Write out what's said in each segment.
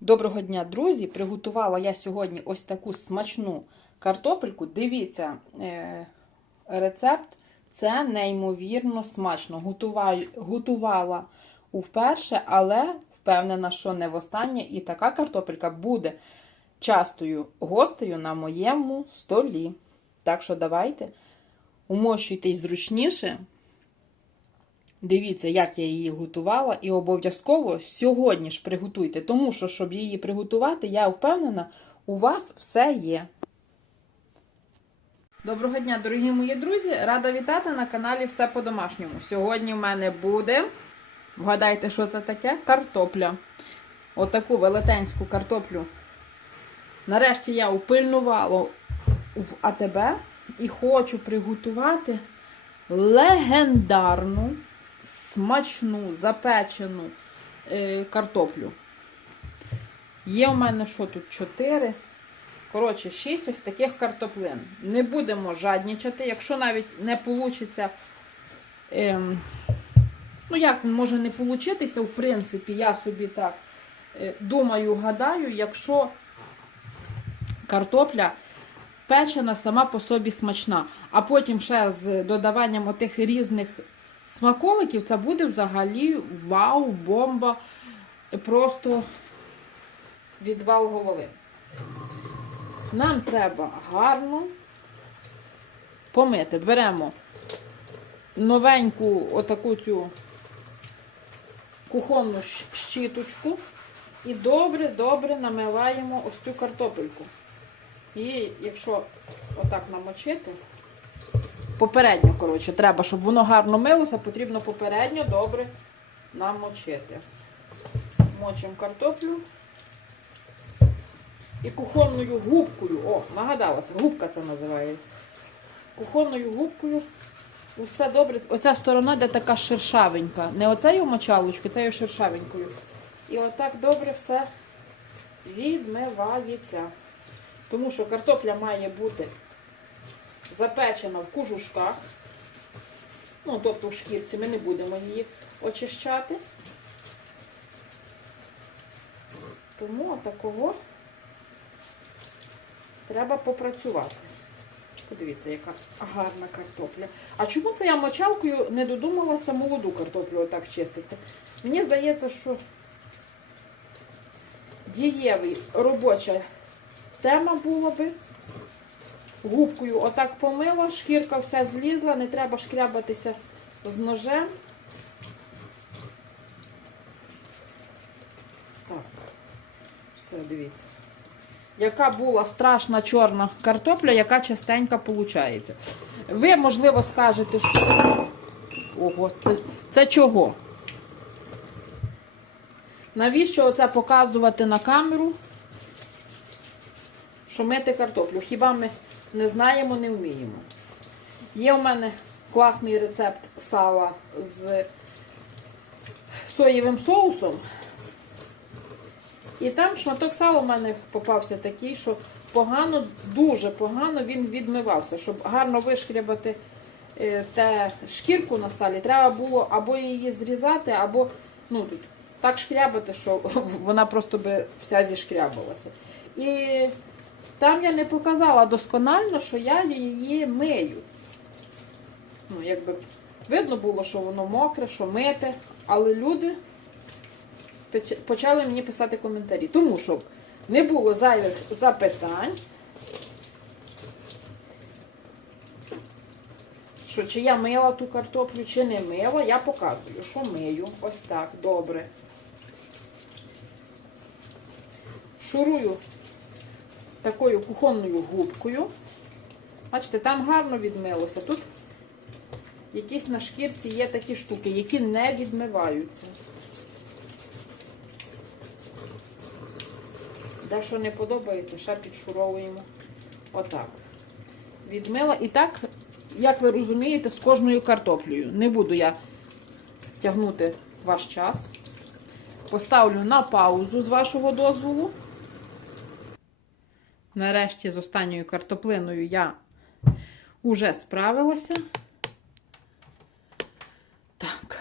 Доброго дня, друзі! Приготувала я сьогодні ось таку смачну картопельку. Дивіться е, рецепт. Це неймовірно смачно. Готувала вперше, але впевнена, що не востаннє. І така картопелька буде частою гостею на моєму столі. Так що давайте умощуйтесь зручніше. Дивіться, як я її готувала, і обов'язково сьогодні ж приготуйте, тому що, щоб її приготувати, я впевнена, у вас все є. Доброго дня, дорогі мої друзі! Рада вітати на каналі Все по-домашньому. Сьогодні в мене буде, вгадайте, що це таке? Картопля. Отаку велетенську картоплю. Нарешті я упильнувала в АТБ і хочу приготувати легендарну смачну, запечену е, картоплю. Є у мене що тут? 4. Коротше, 6 ось таких картоплин. Не будемо жаднічати, якщо навіть не вийде. Ем, ну, як може не получитися, в принципі, я собі так е, думаю, гадаю, якщо картопля печена сама по собі смачна, а потім ще з додаванням отих різних смаколиків це буде взагалі вау, бомба, просто відвал голови. Нам треба гарно помити. Беремо новеньку отаку цю кухонну щіточку і добре-добре намиваємо ось цю картопельку. І якщо отак намочити, Попередньо, коротше, треба, щоб воно гарно милося, потрібно попередньо добре намочити. Мочимо картоплю. І кухонною губкою, о, нагадалася, губка це називається. Кухонною губкою все добре. Оця сторона, де така шершавенька. Не оцею мочалочкою, цією шершавенькою. І отак добре все відмивається. Тому що картопля має бути запечена в кожушках. Ну, тобто в шкірці ми не будемо її очищати. Тому такого треба попрацювати. Подивіться, яка гарна картопля. А чому це я мочалкою не додумалася молоду картоплю отак чистити? Мені здається, що дієвий робоча тема була би губкою отак помила, шкірка вся злізла, не треба шкрябатися з ножем. Так, все, дивіться. Яка була страшна чорна картопля, яка частенька виходить. Ви, можливо, скажете, що. Ого, це, це чого? Навіщо оце показувати на камеру? Що мити картоплю? Хіба ми не знаємо, не вміємо. Є у мене класний рецепт сала з соєвим соусом. І там шматок сала у мене попався такий, що погано, дуже погано він відмивався. Щоб гарно вишкрябати е, те шкірку на салі, треба було або її зрізати, або ну, так шкрябати, що вона просто би вся зішкрябалася. І там я не показала досконально, що я її мию. Ну, якби видно було, що воно мокре, що мите, але люди почали мені писати коментарі. Тому що не було зайвих запитань. Що чи я мила ту картоплю, чи не мила, я показую, що мию. Ось так, добре. Шурую такою кухонною губкою. Бачите, там гарно відмилося. Тут якісь на шкірці є такі штуки, які не відмиваються. Дещо не подобається, ще підшуровуємо. Отак. Відмила. І так, як ви розумієте, з кожною картоплею. Не буду я тягнути ваш час. Поставлю на паузу з вашого дозволу. Нарешті з останньою картоплиною я вже справилася. Так,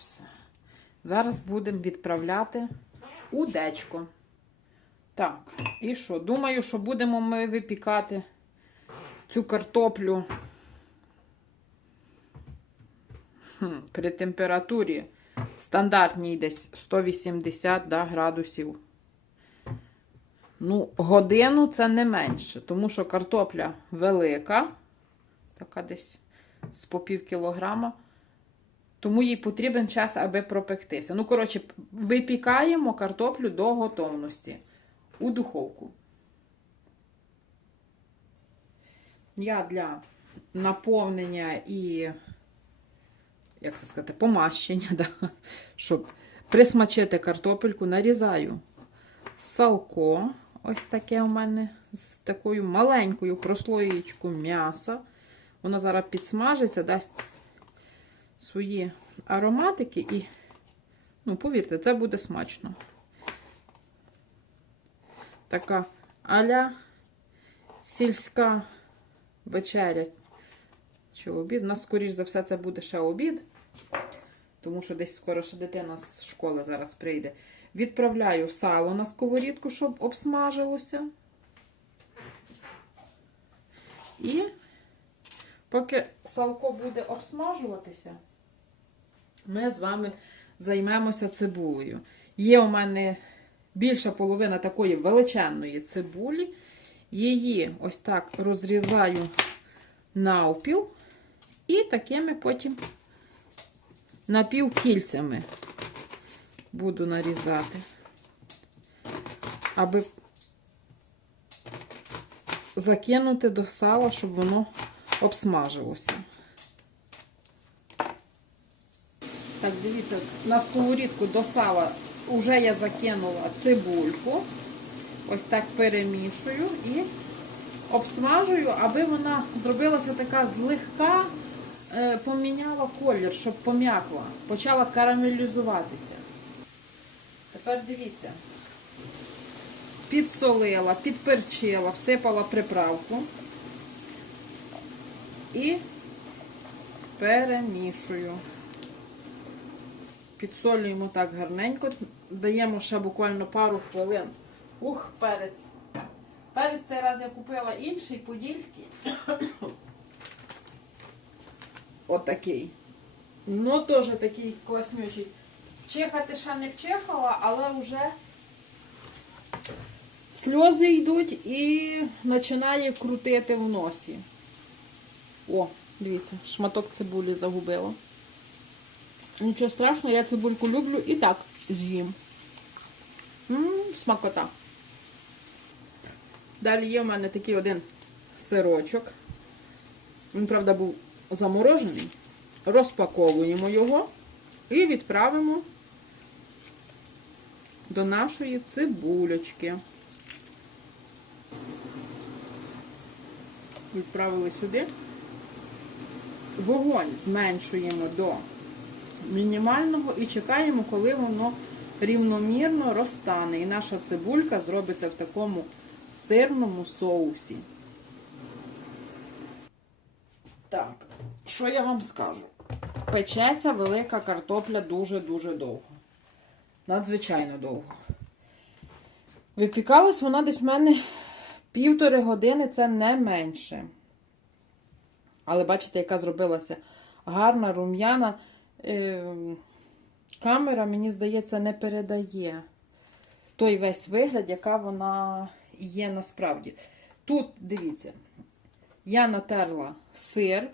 все. Зараз будемо відправляти удечко. Так, і що? Думаю, що будемо ми випікати цю картоплю хм, при температурі стандартній десь 180 да, градусів. Ну, годину це не менше, тому що картопля велика, така десь з по пів кілограма. Тому їй потрібен час, аби пропектися. Ну, коротше, випікаємо картоплю до готовності у духовку. Я для наповнення і, як це сказати, помащення, да, щоб присмачити картопельку, нарізаю салко. Ось таке у мене з такою маленькою прослоєчкою м'яса. Воно зараз підсмажиться, дасть свої ароматики і, ну, повірте, це буде смачно. Така аля сільська вечеря чи обід. У нас, скоріш за все, це буде ще обід, тому що десь скоро ще дитина з школи зараз прийде. Відправляю сало на сковорідку, щоб обсмажилося. І поки салко буде обсмажуватися, ми з вами займемося цибулею. Є у мене більша половина такої величезної цибулі. Її ось так розрізаю навпіл і такими потім напівкільцями буду нарізати, аби закинути до сала, щоб воно обсмажилося. Так, дивіться, на сковорідку до сала вже я закинула цибульку. Ось так перемішую і обсмажую, аби вона зробилася така злегка, е, поміняла колір, щоб пом'якла, почала карамелізуватися. Тепер дивіться, підсолила, підперчила, всипала приправку і перемішую. Підсолюємо так гарненько, даємо ще буквально пару хвилин. Ух, перець. Перець цей раз я купила інший, подільський. Отакий. Ну, теж такий класнючий. Чихати ще не вчихала, але вже сльози йдуть і починає крутити в носі. О, дивіться, шматок цибулі загубила. Нічого страшного, я цибульку люблю і так з'їм. Ммм, смакота. Далі є в мене такий один сирочок. Він, правда, був заморожений. Розпаковуємо його і відправимо до нашої цибулечки. Відправили сюди. Вогонь зменшуємо до мінімального і чекаємо, коли воно рівномірно розтане. І наша цибулька зробиться в такому сирному соусі. Так, що я вам скажу? Печеться велика картопля дуже-дуже довго. Надзвичайно довго. Випікалась вона десь в мене півтори години, це не менше. Але бачите, яка зробилася гарна, рум'яна. Е, камера, мені здається, не передає той весь вигляд, яка вона є насправді. Тут, дивіться, я натерла сир,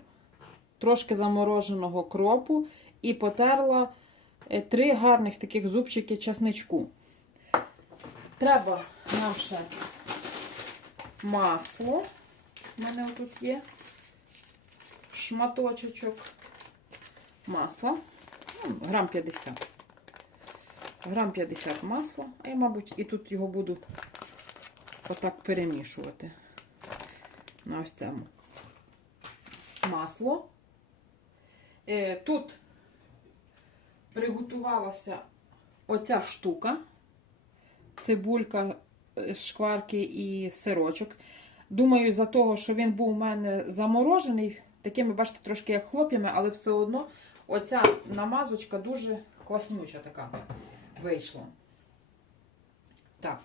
трошки замороженого кропу і потерла три гарних таких зубчики часничку. Треба нам ще масло. У мене тут є шматочок масла. Ну, грам 50. Грам 50 масла. А я, мабуть, і тут його буду отак перемішувати. На ось цьому масло. Е, Тут приготувалася оця штука, цибулька, е, шкварки і сирочок. Думаю, за того, що він був у мене заморожений, такими, бачите, трошки як хлоп'ями, але все одно оця намазочка дуже класнюча така вийшла. Так.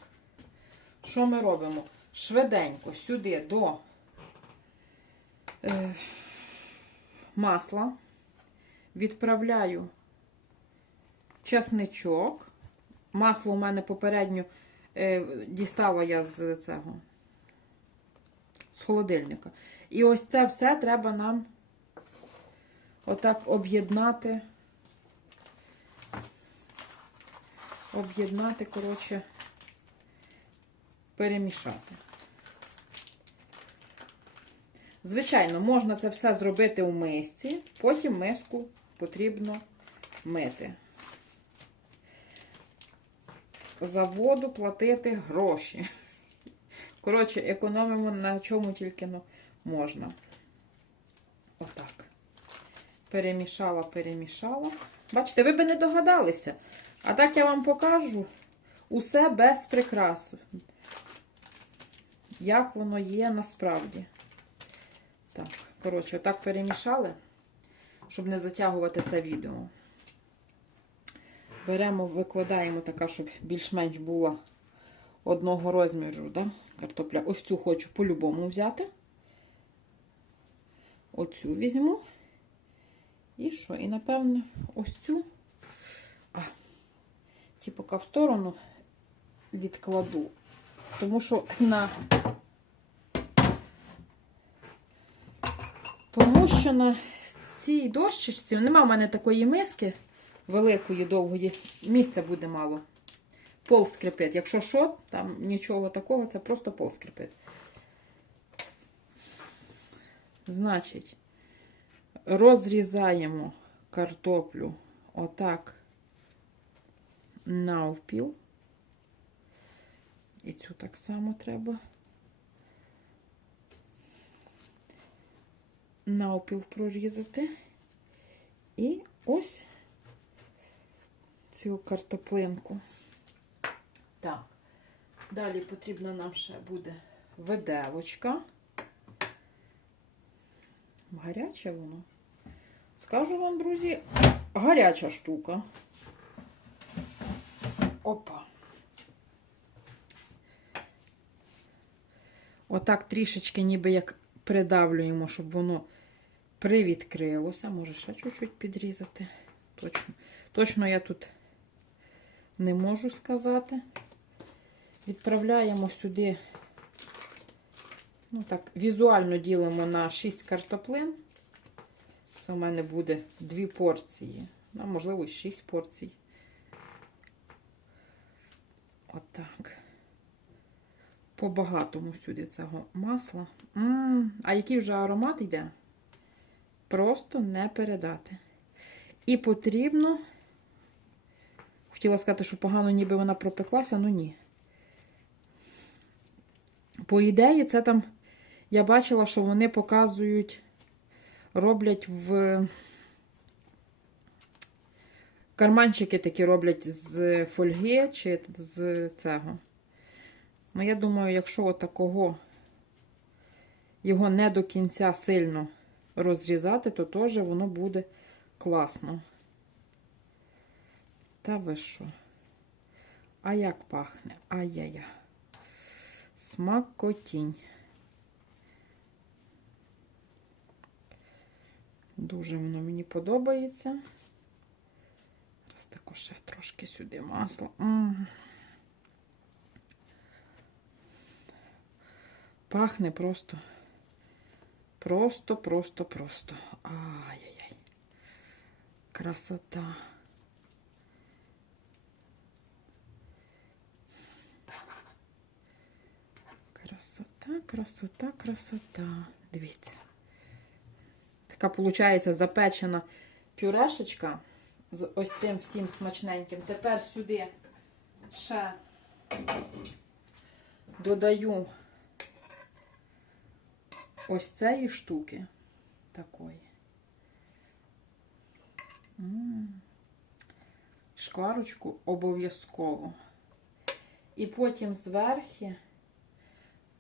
Що ми робимо? Швиденько сюди до е, масла відправляю чесничок. Масло у мене попередньо е, дістала я з цього з холодильника. І ось це все треба нам отак об'єднати. Об'єднати, коротше, перемішати. Звичайно, можна це все зробити у мисці, потім миску потрібно мити. За воду платити гроші. Коротше, економимо на чому тільки ну, можна. Отак. Перемішала, перемішала. Бачите, ви би не догадалися. А так я вам покажу усе без прикрас. Як воно є насправді. Так, коротше, отак перемішали, щоб не затягувати це відео. Беремо, викладаємо така, щоб більш-менш була одного розміру, да? картопля. Ось цю хочу по-любому взяти. Оцю візьму. І що? І, напевне, ось цю. А, ті поки в сторону відкладу. Тому що на. Тому що на цій дощечці нема в мене такої миски великої, довгої, місця буде мало. Пол скрипить. Якщо що, там нічого такого, це просто пол скрипить. Значить, розрізаємо картоплю отак навпіл. І цю так само треба. Навпіл прорізати. І ось цю картоплинку. Так, далі потрібна нам ще буде виделочка. Гаряче воно. Скажу вам, друзі, гаряча штука. Опа. Отак трішечки ніби як придавлюємо, щоб воно привідкрилося. Може, ще чуть-чуть підрізати. Точно. Точно я тут не можу сказати. Відправляємо сюди, ну так, візуально ділимо на 6 картоплин. Це в мене буде 2 порції. Ну, можливо, 6 порцій. Отак. По багатому сюди цього масла. М -м, а який вже аромат йде? Просто не передати. І потрібно. Хотіла сказати, що погано ніби вона пропеклася, ну ні. По ідеї, це там, я бачила, що вони показують, роблять в карманчики такі роблять з фольги чи з цього. Ну, я думаю, якщо отакого його не до кінця сильно розрізати, то теж воно буде класно. Та ви що? А як пахне? Ай-яй-яй. Смакотінь. Дуже воно мені подобається. Раз також ще трошки сюди масла. М -м. Пахне просто, просто, просто, просто. Ай-яй-яй. Красота. Красота, красота, красота. Дивіться. Така, виходить, запечена пюрешечка з ось цим всім смачненьким. Тепер сюди ще додаю ось цієї штуки такої. М. Шкварочку обов'язково. І потім зверху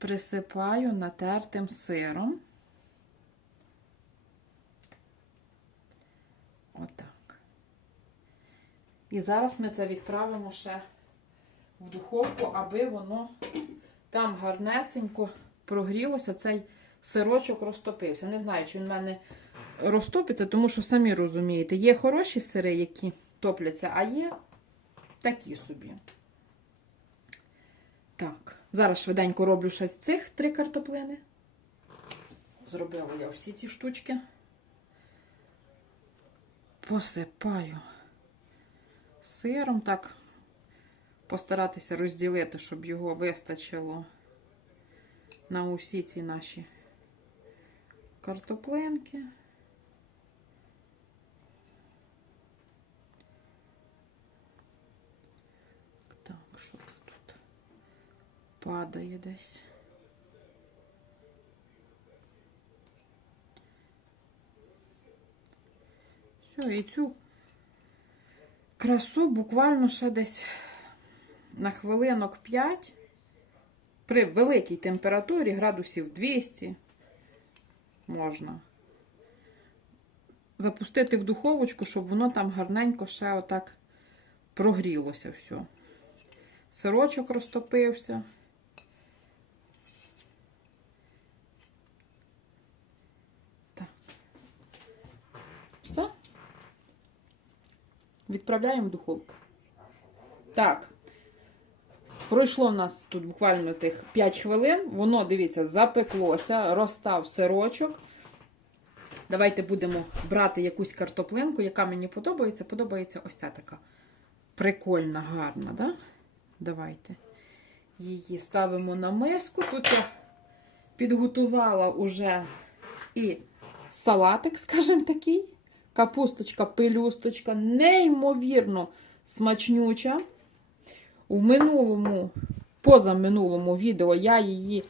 присипаю натертим сиром. Отак. І зараз ми це відправимо ще в духовку, аби воно там гарнесенько прогрілося, цей сирочок розтопився. Не знаю, чи він в мене розтопиться, тому що самі розумієте, є хороші сири, які топляться, а є такі собі. Так, зараз швиденько роблю ще цих три картоплини. Зробила я всі ці штучки. Посипаю сиром так. Постаратися розділити, щоб його вистачило на усі ці наші картоплинки. Так, що це тут падає десь? Все, і цю красу буквально ще десь на хвилинок 5 при великій температурі градусів 200 можна запустити в духовочку, щоб воно там гарненько ще отак прогрілося все. Сирочок розтопився. Так. Все. Відправляємо в духовку. Так. Пройшло в нас тут буквально тих 5 хвилин. Воно, дивіться, запеклося, розстав сирочок. Давайте будемо брати якусь картоплинку, яка мені подобається. Подобається ось ця така прикольна, гарна. Да? Давайте її ставимо на миску. Тут я підготувала уже і салатик, скажімо такий. Капусточка, пелюсточка, неймовірно смачнюча. У минулому, позаминулому відео я її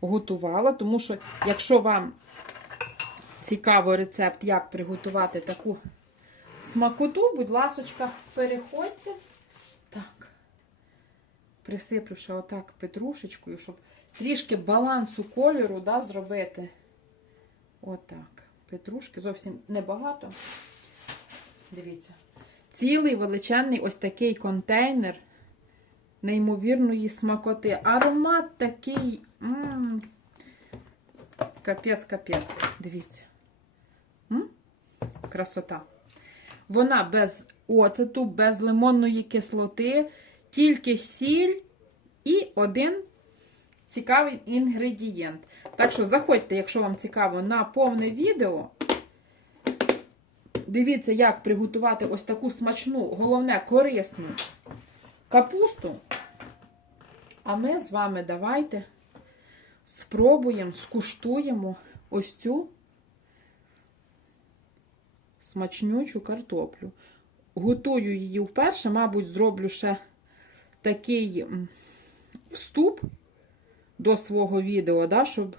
готувала, тому що, якщо вам цікаво рецепт, як приготувати таку смакоту, будь ласочка, переходьте. Так, присиплю ще отак петрушечкою, щоб трішки балансу кольору да, зробити. Отак. Петрушки зовсім небагато. Дивіться. Цілий величезний ось такий контейнер неймовірної смакоти. Аромат такий. м Капець, капець. Дивіться. М? Красота. Вона без оцету, без лимонної кислоти, тільки сіль і один цікавий інгредієнт. Так що заходьте, якщо вам цікаво, на повне відео. Дивіться, як приготувати ось таку смачну, головне, корисну капусту. А ми з вами давайте спробуємо, скуштуємо ось цю смачнючу картоплю. Готую її вперше, мабуть, зроблю ще такий вступ до свого відео, да, щоб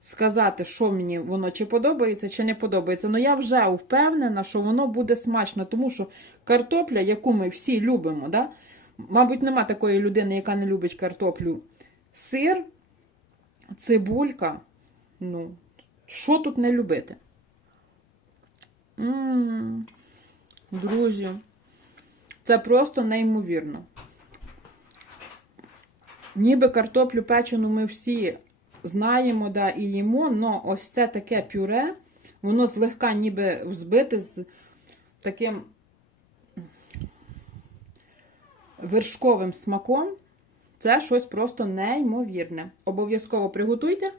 сказати, що мені воно чи подобається, чи не подобається. Ну я вже впевнена, що воно буде смачно, тому що картопля, яку ми всі любимо, да, мабуть, нема такої людини, яка не любить картоплю. Сир, цибулька. Ну, що тут не любити? М-м-м, друзі, це просто неймовірно. Ніби картоплю печену ми всі знаємо, да, і їмо, але ось це таке пюре, воно злегка ніби взбите з таким вершковим смаком. Це щось просто неймовірне. Обов'язково приготуйте.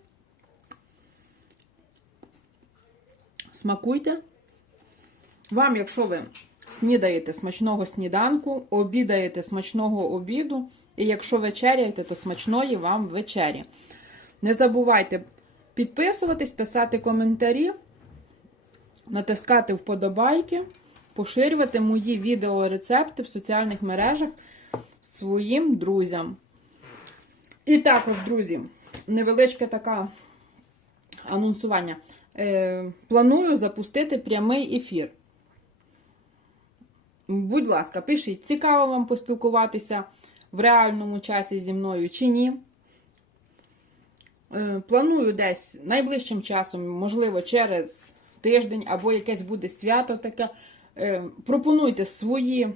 Смакуйте. Вам, якщо ви снідаєте смачного сніданку, обідаєте смачного обіду, і якщо вечеряєте, то смачної вам вечері. Не забувайте підписуватись, писати коментарі, натискати вподобайки, поширювати мої відеорецепти в соціальних мережах своїм друзям. І також, друзі, невеличке таке анонсування. Е, планую запустити прямий ефір. Будь ласка, пишіть, цікаво вам поспілкуватися в реальному часі зі мною чи ні. Е, Планую десь найближчим часом, можливо, через тиждень або якесь буде свято таке. Е, Пропонуйте свої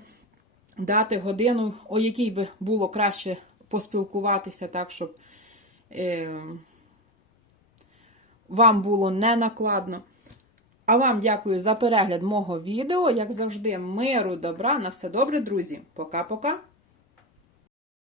дати годину, о якій би було краще поспілкуватися, так, щоб е, вам було не накладно. А вам дякую за перегляд мого відео. Як завжди, миру, добра. На все добре, друзі. Пока-пока.